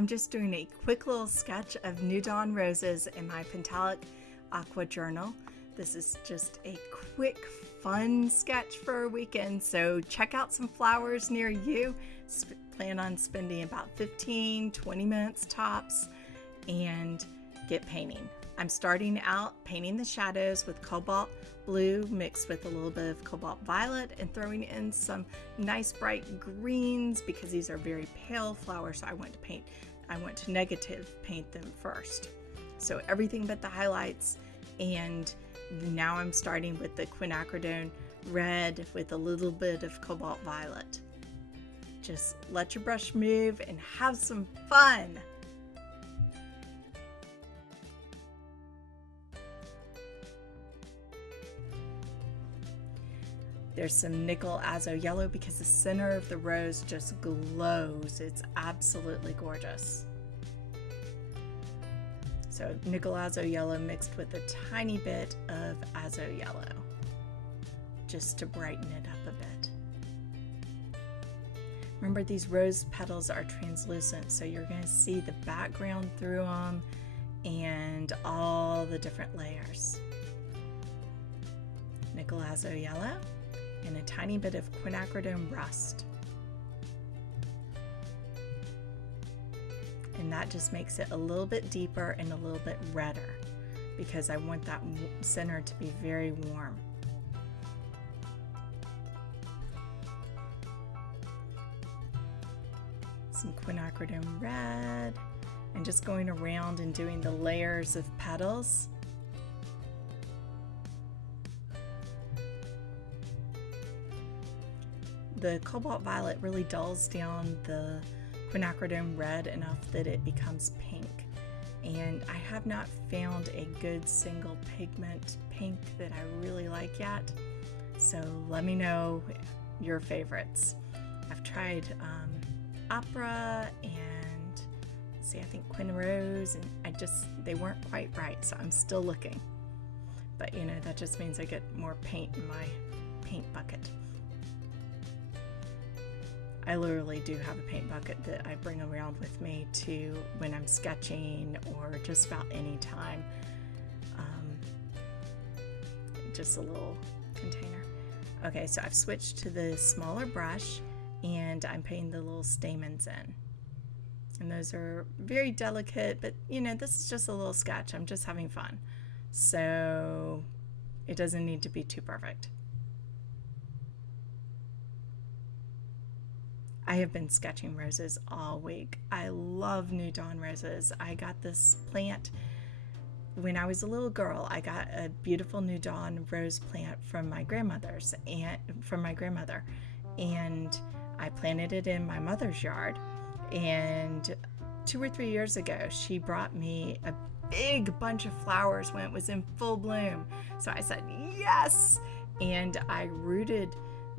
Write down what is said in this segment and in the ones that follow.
I'm just doing a quick little sketch of New Dawn roses in my Pentalic Aqua journal. This is just a quick, fun sketch for a weekend, so check out some flowers near you. Plan on spending about 15-20 minutes tops and get painting. I'm starting out painting the shadows with cobalt blue mixed with a little bit of cobalt violet and throwing in some nice bright greens because these are very pale flowers, so I want to negative paint them first. So everything but the highlights, and now I'm starting with the Quinacridone Red with a little bit of cobalt violet. Just let your brush move and have some fun. There's some nickel Azo Yellow because the center of the rose just glows. It's absolutely gorgeous. So nickel Azo Yellow mixed with a tiny bit of Azo Yellow just to brighten it up a bit. Remember, these rose petals are translucent, so you're going to see the background through them and all the different layers. Nickel Azo Yellow and a tiny bit of Quinacridone Rust. And that just makes it a little bit deeper and a little bit redder because I want that center to be very warm. Some Quinacridone Red, and just going around and doing the layers of petals. The Cobalt Violet really dulls down the Quinacridone Red enough that it becomes pink. And I have not found a good single pigment pink that I really like yet. So let me know your favorites. I've tried Opera and I think Quin Rose, and they weren't quite right, so I'm still looking. But you know, that just means I get more paint in my paint bucket. I literally do have a paint bucket that I bring around with me to when I'm sketching or just about any time. Just a little container. Okay, so I've switched to the smaller brush and I'm painting the little stamens in. And those are very delicate, but you know, this is just a little sketch. I'm just having fun. So it doesn't need to be too perfect. I have been sketching roses all week. I love New Dawn roses. I got this plant when I was a little girl. I got a beautiful New Dawn rose plant from my grandmother, and I planted it in my mother's yard. And 2 or 3 years ago, she brought me a big bunch of flowers when it was in full bloom. So I said yes, and I rooted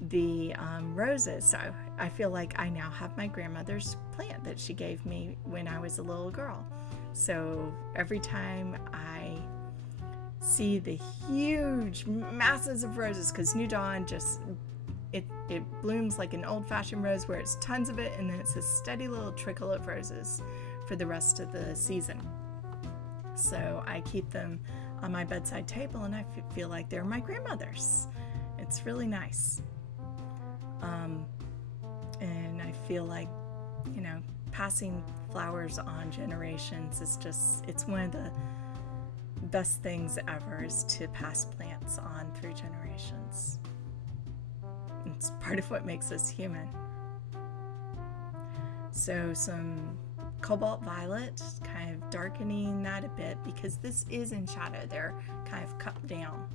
the roses. So I feel like I now have my grandmother's plant that she gave me when I was a little girl. So every time I see the huge masses of roses, because New Dawn just it blooms like an old-fashioned rose where it's tons of it and then it's a steady little trickle of roses for the rest of the season. So I keep them on my bedside table and I feel like they're my grandmother's. It's really nice. And I feel like, you know, passing flowers on generations is it's one of the best things ever, is to pass plants on through generations. It's part of what makes us human. So some Cobalt Violet, kind of darkening that a bit because this is in shadow. They're kind of cut down.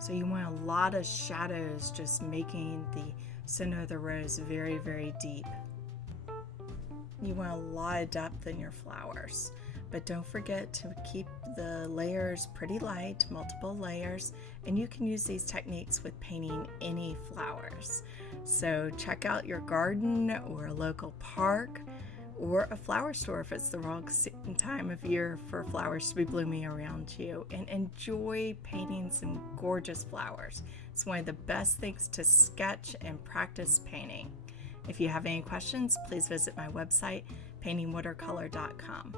So you want a lot of shadows, just making the center of the rose very, very deep. You want a lot of depth in your flowers, but don't forget to keep the layers pretty light, multiple layers, and you can use these techniques with painting any flowers. So check out your garden or a local park or a flower store if it's the wrong time of year for flowers to be blooming around you, and enjoy painting some gorgeous flowers. It's one of the best things to sketch and practice painting. If you have any questions, please visit my website, paintingwatercolor.com.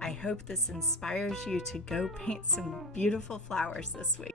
I hope this inspires you to go paint some beautiful flowers this week.